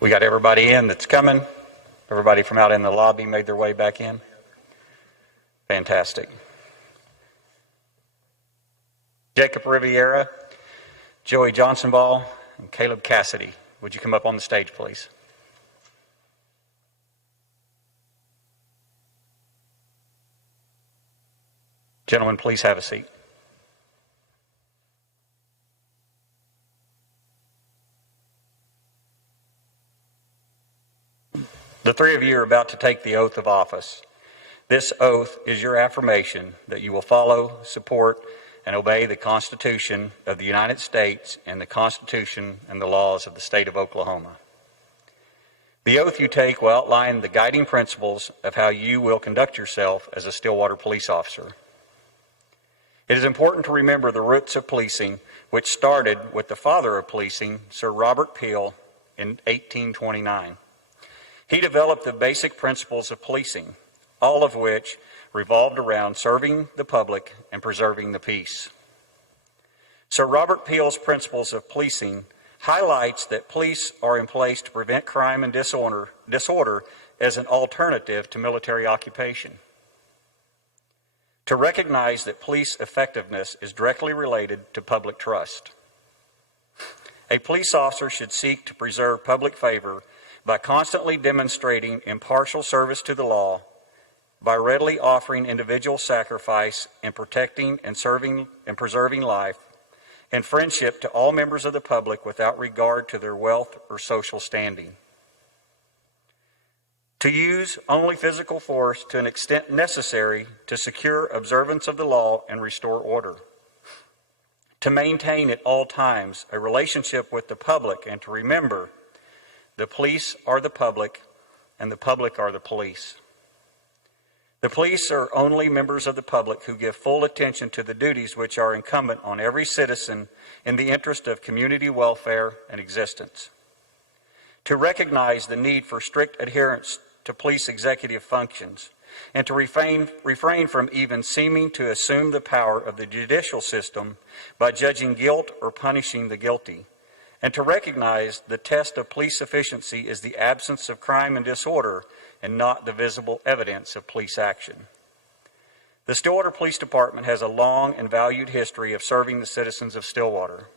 We got everybody in that's coming. Everybody from out in the lobby made their way back in. Fantastic. Jacob Riviera, Joey Johnsonball, and Caleb Cassidy. Would you come up on the stage, please? Gentlemen, please have a seat. The three of you are about to take the oath of office. This oath is your affirmation that you will follow, support, and obey the Constitution of the United States and the Constitution and the laws of the state of Oklahoma. The oath you take will outline the guiding principles of how you will conduct yourself as a Stillwater police officer. It is important to remember the roots of policing, which started with the father of policing, Sir Robert Peel, in 1829. He developed the basic principles of policing, all of which revolved around serving the public and preserving the peace. Sir Robert Peel's principles of policing highlights that police are in place to prevent crime and disorder as an alternative to military occupation. To recognize that police effectiveness is directly related to public trust. A police officer should seek to preserve public favor by constantly demonstrating impartial service to the law, by readily offering individual sacrifice in protecting and serving and preserving life, and friendship to all members of the public without regard to their wealth or social standing. To use only physical force to an extent necessary to secure observance of the law and restore order. To maintain at all times a relationship with the public and to remember the police are the public, and the public are the police. The police are only members of the public who give full attention to the duties which are incumbent on every citizen in the interest of community welfare and existence. To recognize the need for strict adherence to police executive functions, and to refrain from even seeming to assume the power of the judicial system by judging guilt or punishing the guilty. And to recognize the test of police efficiency is the absence of crime and disorder and not the visible evidence of police action. The Stillwater Police Department has a long and valued history of serving the citizens of Stillwater.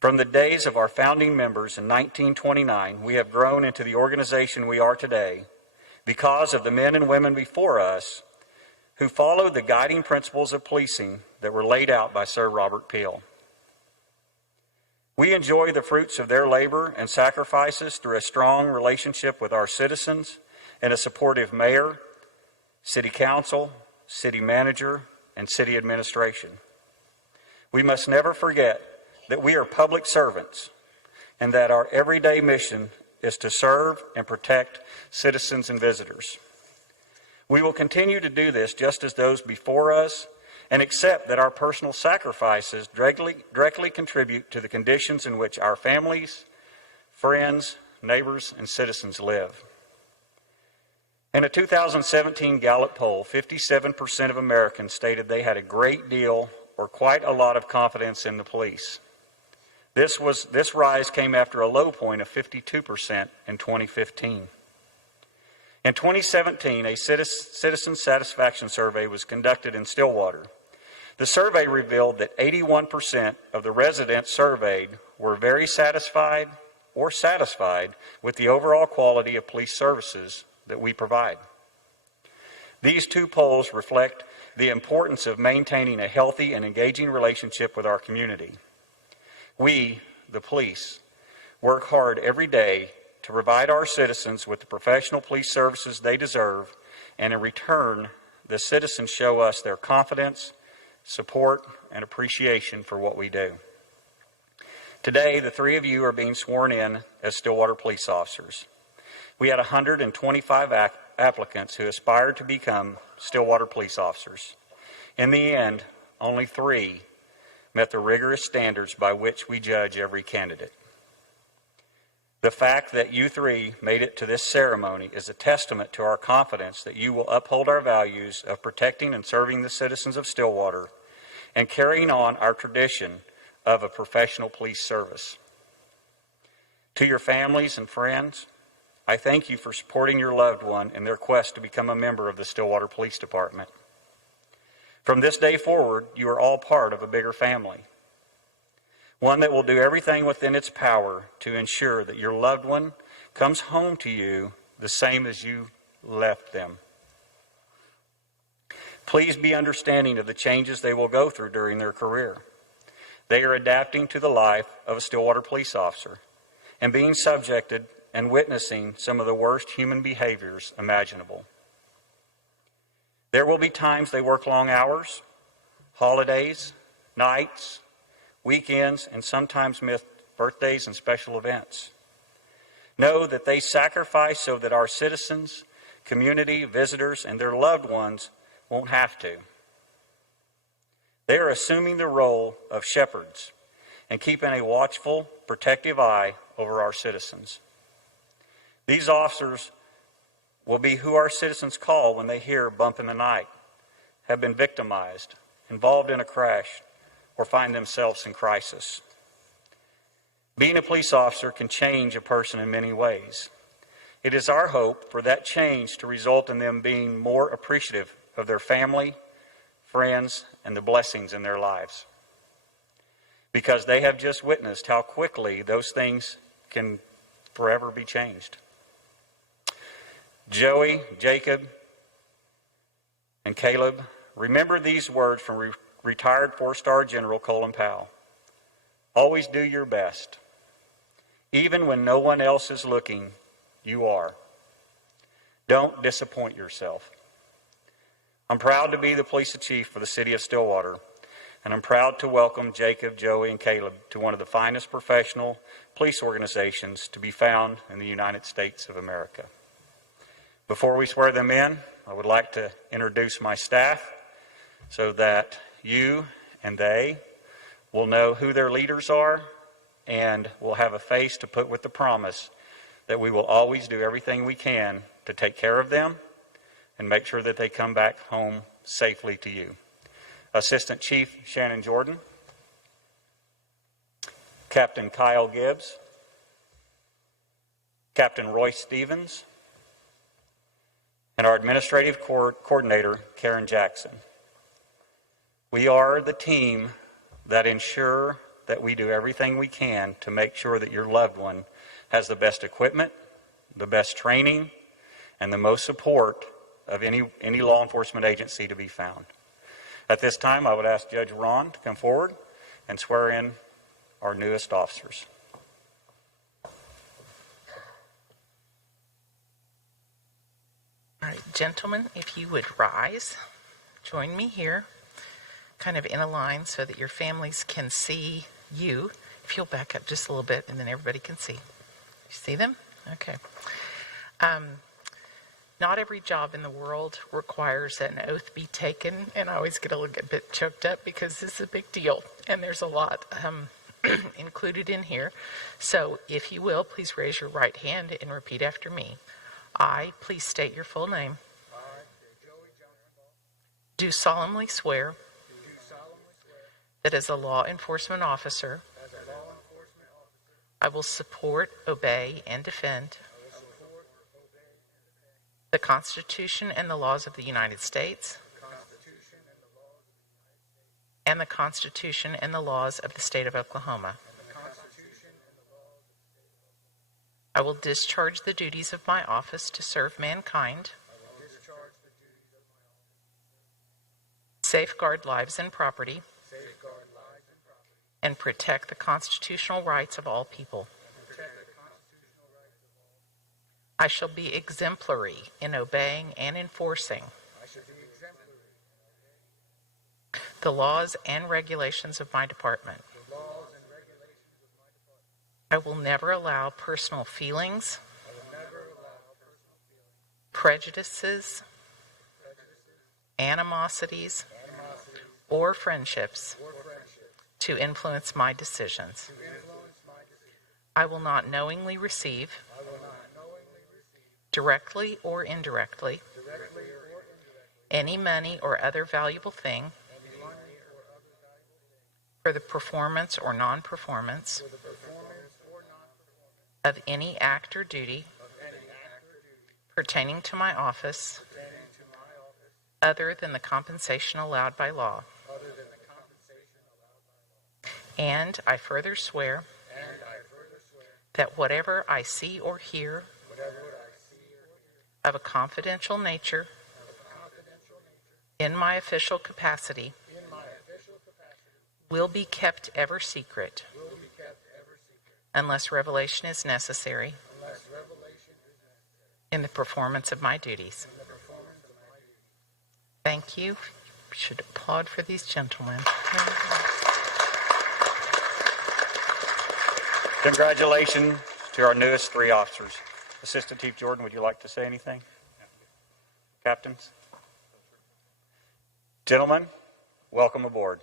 From the days of our founding members in 1929, we have grown into the organization we are today because of the men and women before us who followed the guiding principles of policing that were laid out by Sir Robert Peel. We enjoy the fruits of their labor and sacrifices through a strong relationship with our citizens and a supportive mayor, city council, city manager, and city administration. We must never forget that we are public servants and that our everyday mission is to serve and protect citizens and visitors. We will continue to do this just as those before us and accept that our personal sacrifices directly contribute to the conditions in which our families, friends, neighbors, and citizens live. In a 2017 Gallup poll, 57% of Americans stated they had a great deal or quite a lot of confidence in the police. This rise came after a low point of 52% in 2015. In 2017, a citizen satisfaction survey was conducted in Stillwater. The survey revealed that 81% of the residents surveyed were very satisfied or satisfied with the overall quality of police services that we provide. These two polls reflect the importance of maintaining a healthy and engaging relationship with our community. We, the police, work hard every day to provide our citizens with the professional police services they deserve, and in return, the citizens show us their confidence, support, and appreciation for what we do. Today, the three of you are being sworn in as Stillwater police officers. We had 125 applicants who aspired to become Stillwater police officers. In the end, only 3 met the rigorous standards by which we judge every candidate. The fact that you 3 made it to this ceremony is a testament to our confidence that you will uphold our values of protecting and serving the citizens of Stillwater and carrying on our tradition of a professional police service. To your families and friends, I thank you for supporting your loved one in their quest to become a member of the Stillwater Police Department. From this day forward, you are all part of a bigger family, one that will do everything within its power to ensure that your loved one comes home to you the same as you left them. Please be understanding of the changes they will go through during their career. They are adapting to the life of a Stillwater police officer and being subjected and witnessing some of the worst human behaviors imaginable. There will be times they work long hours, holidays, nights, weekends, and sometimes miss birthdays and special events. Know that they sacrifice so that our citizens, community, visitors, and their loved ones won't have to. They are assuming the role of shepherds and keeping a watchful, protective eye over our citizens. These officers will be who our citizens call when they hear a bump in the night, have been victimized, involved in a crash, or find themselves in crisis. Being a police officer can change a person in many ways. It is our hope for that change to result in them being more appreciative of their family, friends, and the blessings in their lives, because they have just witnessed how quickly those things can forever be changed. Joey, Jacob, and Caleb, remember these words from retired 4-star General Colin Powell. Always do your best. Even when no one else is looking, you are. Don't disappoint yourself. I'm proud to be the police chief for the city of Stillwater, and I'm proud to welcome Jacob, Joey, and Caleb to one of the finest professional police organizations to be found in the United States of America. Before we swear them in, I would like to introduce my staff so that you and they will know who their leaders are and will have a face to put with the promise that we will always do everything we can to take care of them and make sure that they come back home safely to you. Assistant Chief Shannon Jordan, Captain Kyle Gibbs, Captain Royce Stevens, and our Administrative Coordinator, Karen Jackson. We are the team that ensure that we do everything we can to make sure that your loved one has the best equipment, the best training, and the most support of any law enforcement agency to be found. At this time, I would ask Judge Ron to come forward and swear in our newest officers. All right, gentlemen, if you would rise, join me here, kind of in a line so that your families can see you. If you'll back up just a little bit and then everybody can see. You see them? Okay. Not every job in the world requires that an oath be taken, and I always get a little bit choked up because this is a big deal, and there's a lot included in here. So if you will, please raise your right hand and repeat after me. I, please state your full name, do solemnly swear that as a law enforcement officer, I will support, obey, and defend the Constitution and the laws of the United States and the Constitution and the laws of the state of Oklahoma. I will discharge the duties of my office to serve mankind, safeguard lives and property, and protect the constitutional rights of all people. I shall be exemplary in obeying and enforcing the laws and regulations of my department. I will never allow personal feelings, prejudices, animosities, or friendships to influence my decisions. I will not knowingly receive, directly or indirectly, any money or other valuable thing for the performance or non-performance of any act or duty pertaining to my office other than the compensation allowed by law. And I further swear that whatever I see or hear of a confidential nature in my official capacity will be kept ever secret unless revelation is necessary in the performance of my duties. Thank you. We should applaud for these gentlemen. Congratulations to our newest 3 officers. Assistant Chief Jordan, would you like to say anything? Captains? Gentlemen, welcome aboard.